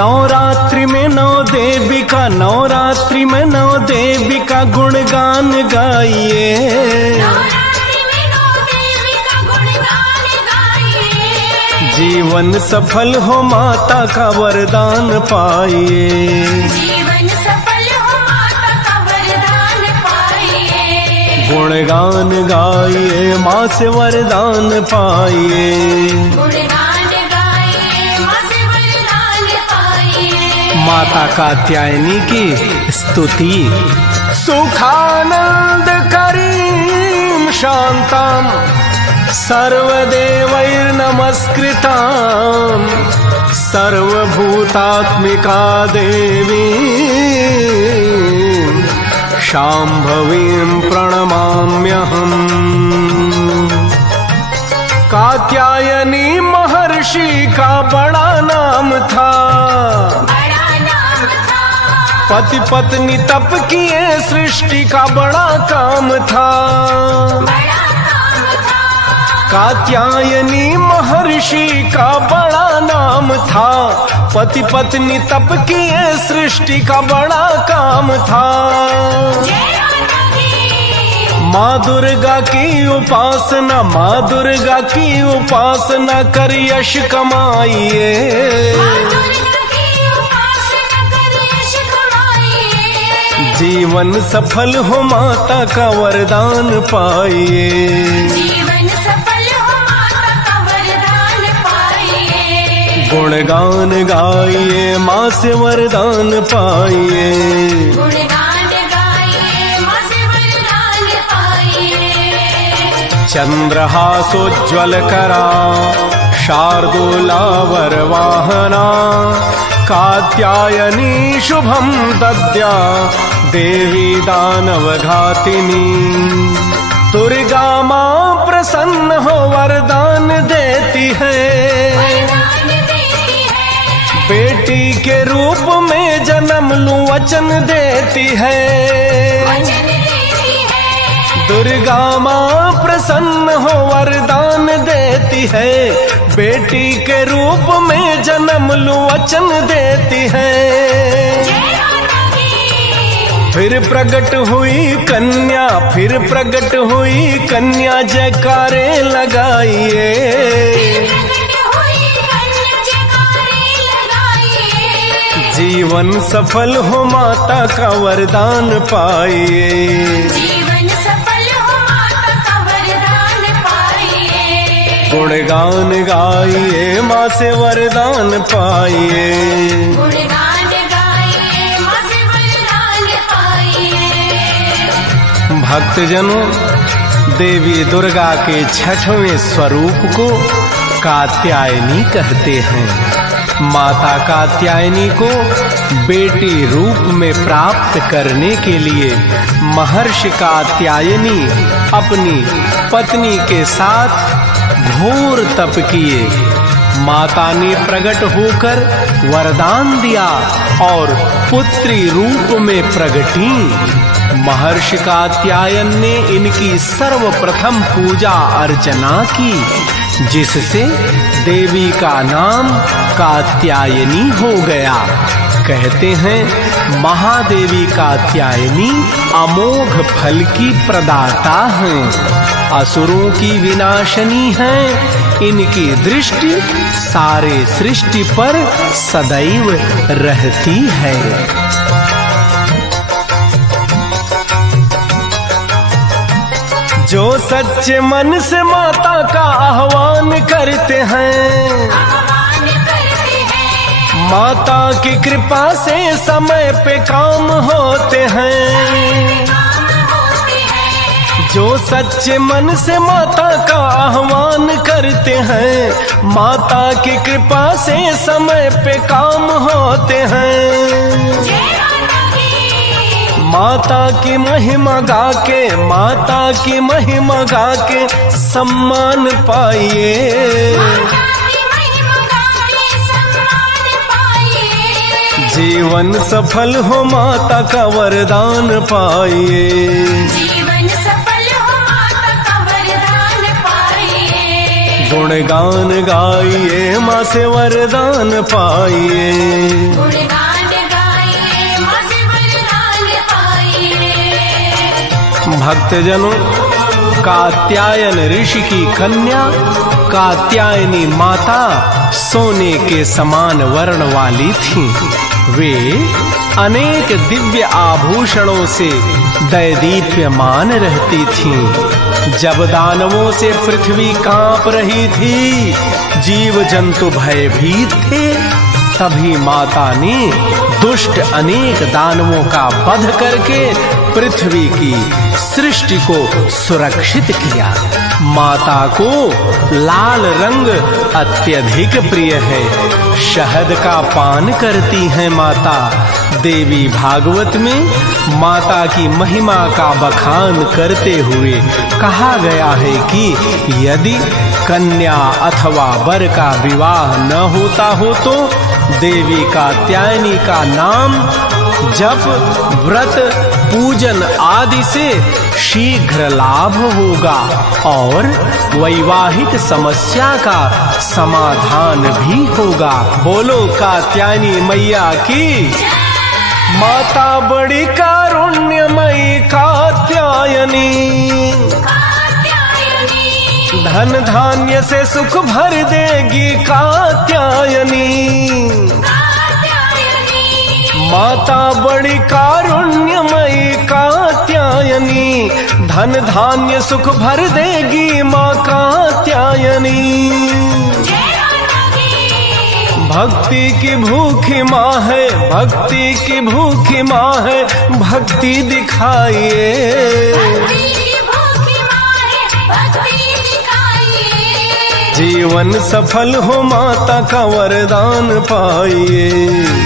नवरात्रि में नवरात्रि में नौ देवी का गुणगान गाइए। जीवन सफल हो माता का वरदान पाइए। जीवन सफल हो माता का वरदान पाइए। गुणगान गाइए माँ से वरदान पाइए। गुणगान गाइए माँ से वरदान पाइए। माता कात्यायनी की स्तुति। सुखानंद करीम शांताम सर्वदेवैर्नमस्कृतां सर्वभूतात्मिका देवी शाम्भवीं प्रणमाम्यहम्। कात्यायनी महर्षि का बड़ा नाम था। पति पत्नी तप किए सृष्टि का बड़ा काम था। कात्यायनी महर्षि का बड़ा नाम था। पति पत्नी तप किए सृष्टि का बड़ा काम था। माँ दुर्गा की उपासना, माँ दुर्गा की उपासना कर यश कमाइए। जीवन सफल हो माता का वरदान पाइए। जीवन सफल हो माता का वरदान पाइए। गुणगान गाइए माँ से वरदान पाइए। गुणगान गाइए माँ से वरदान पाइए। चंद्रहासोज्ज्वल करा शार्दूला वरवाहना कात्यायनी शुभम दद्या देवी दानवघातिनी। दुर्गा माँ प्रसन्न हो वरदान देती है। बेटी के रूप में जन्म लूं वचन देती है। दुर्गा माँ प्रसन्न हो वरदान देती है। बेटी के रूप में जन्म लूं वचन देती है। फिर प्रकट हुई कन्या, फिर प्रकट हुई कन्या जयकारे लगाइए। जीवन सफल हो माता का वरदान पाइए। जीवन सफल हो माता का वरदान पाइए। गुणगान गाइए माँ से वरदान पाइए। गुणगान गाइए माँ से वरदान पाइए। भक्तजनों, देवी दुर्गा के छठवें स्वरूप को कात्यायनी कहते हैं। माता कात्यायनी को बेटी रूप में प्राप्त करने के लिए महर्षि कात्यायनी अपनी पत्नी के साथ घोर तप किए। माता ने प्रकट होकर वरदान दिया और पुत्री रूप में प्रगटी। महर्षि कात्यायन ने इनकी सर्वप्रथम पूजा अर्चना की, जिससे देवी का नाम कात्यायनी हो गया। कहते हैं महादेवी कात्यायनी अमोघ फल की प्रदाता हैं, असुरों की विनाशनी हैं। इनकी दृष्टि सारे सृष्टि पर सदैव रहती है। जो सच्चे मन से माता का आह्वान करते हैं, माता की कृपा से समय पे काम होते हैं। जो सच्चे मन से माता का आह्वान करते हैं, माता की कृपा से समय पे काम होते हैं। माता की महिमा गा के, माता की महिमा गा के सम्मान पाइए। जीवन सफल हो माता का वरदान पाइए। जीवन सफल हो माता का वरदान पाइए। गुणगान गाइए माँ से वरदान पाइए। गुणगान गाइए माँ से वरदान पाइए। भक्तजनों, कात्यायन ऋषि की कन्या कात्यायनी माता सोने के समान वर्ण वाली थी। वे अनेक दिव्य आभूषणों से दैदीप्यमान रहती थीं। जब दानवों से पृथ्वी कांप रही थी, जीव जंतु भयभीत थे, तभी माता ने दुष्ट अनेक दानवों का वध करके पृथ्वी की सृष्टि को सुरक्षित किया। माता को लाल रंग अत्यधिक प्रिय है। शहद का पान करती हैं माता। देवी भागवत में माता की महिमा का बखान करते हुए कहा गया है कि यदि कन्या अथवा वर का विवाह न होता हो तो देवी कात्यायनी का नाम जप, व्रत, पूजन आदि से शीघ्र लाभ होगा और वैवाहिक समस्या का समाधान भी होगा। बोलो कात्यायनी मैया की। माता बड़ी कारुण्यमयी कात्यायनी, धन धान्य से सुख भर देगी कात्यायनी। माता बड़ी कारुण्यमयी कात्यायनी, धन धान्य सुख भर देगी माँ कात्यायनी। भक्ति की भूखी माँ है, भक्ति की भूखी माँ है, भक्ति दिखाइए। जीवन सफल हो माता का वरदान पाइए।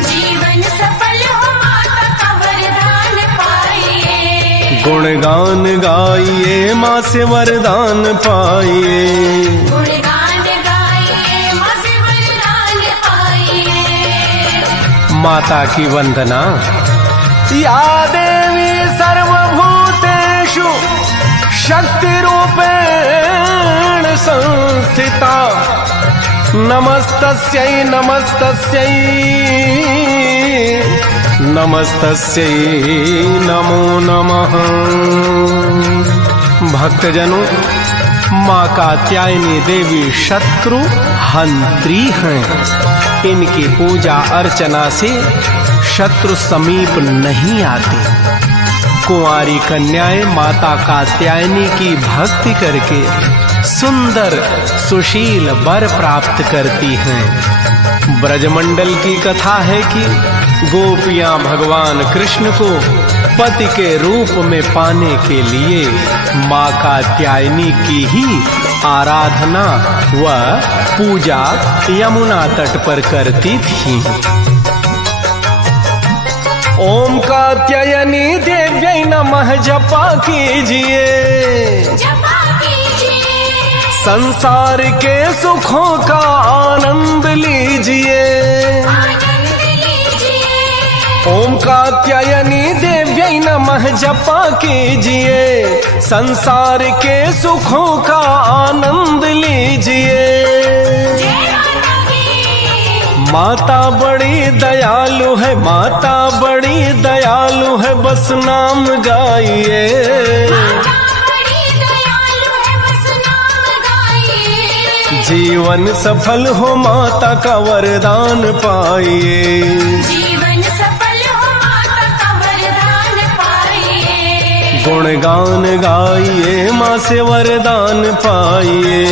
जीवन सफल हो माता का वरदान पाइए। गुणगान गाइए माँ से वरदान पाइए। गुणगान गाइए माँ से वरदान पाइए। माता की वंदना। या देवी सर्वभूतेषु शक्ति रूपेण संस्थिता, नमस्तस्यै नमस्तस्यै नमस्तस्यै नमो नमः। भक्तजनों, माँ कात्यायनी देवी शत्रु हंत्री हैं। इनकी पूजा अर्चना से शत्रु समीप नहीं आते। कुंवारी कन्याएं माता कात्यायनी की भक्ति करके सुंदर सुशील वर प्राप्त करती हैं। ब्रजमंडल की कथा है कि गोपियां भगवान कृष्ण को पति के रूप में पाने के लिए माँ कात्यायनी की ही आराधना व पूजा यमुना तट पर करती थीं। ओम कात्यायनी देव्यै नमः जपा कीजिए, जपा कीजिए। संसार के सुखों का आनंद लीजिए। आनंद लीजिए। ओम कात्यायनी देव्यै नमः जपा कीजिए, संसार के सुखों का आनंद लीजिए। माता बड़ी दयालु है, माता बड़ी दयालु है, बस नाम गाइए। जीवन सफल हो माता का वरदान पाइए। जीवन सफल हो माता का वरदान पाइए। गुणगान गाइए माँ से वरदान पाइए।